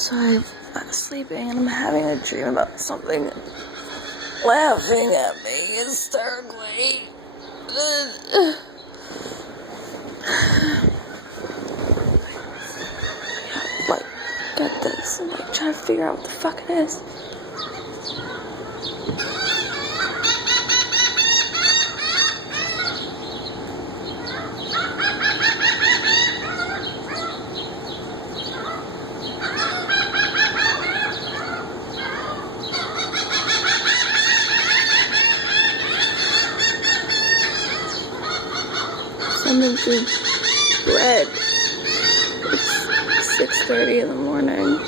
So I'm sleeping and I'm having a dream about something laughing at me hysterically. Like, get this. I'm like trying to figure out what the fuck it is. Something through bread. It's 6:30 in the morning.